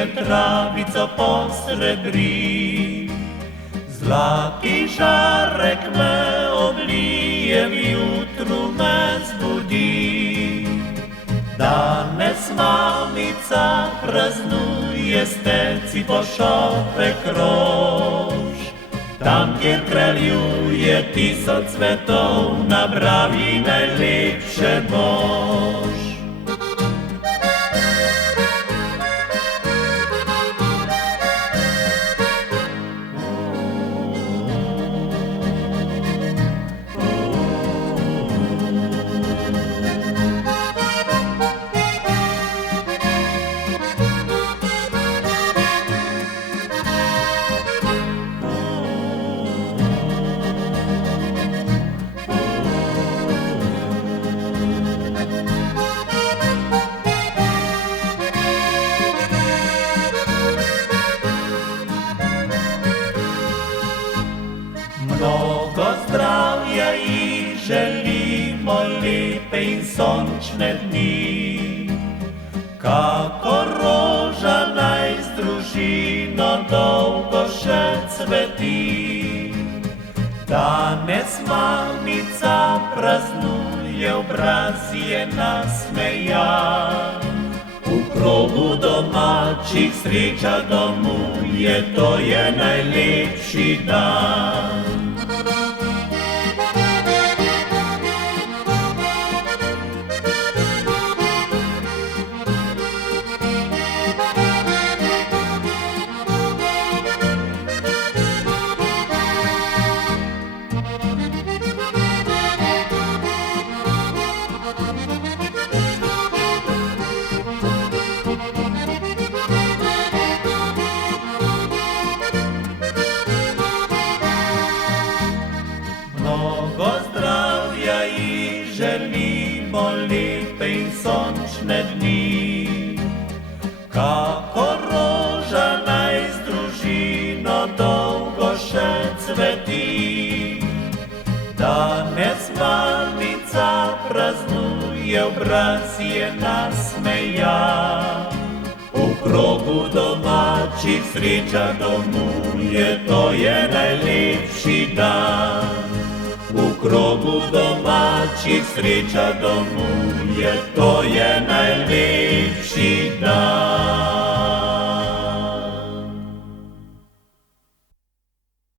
je travico posrebri. Zlati žarek me oblije, v jutru me zbudi. Danes mamica praznuje, steci pošopek rož. Tam, kjer kraljuje tisoč cvetov, nabravi najlepše mož. Mnogo zdravja ji želimo, lepe in sončne dni. Kako roža naj z družino dolgo še cveti. Danes mamica praznuje, obraz je nasmejan. V krogu domačih sreča domuje, to je najlepši dan. Mnogo zdravja ji želimo, lepe in sončne dni. Kako roža naj z družino dolgo še cveti. Danes mamica praznuje, obraz je nasmejan. V krogu domačih sreča domuje, to je najlepši dan. V krogu domačih sreča domuje, to je najlepši dan.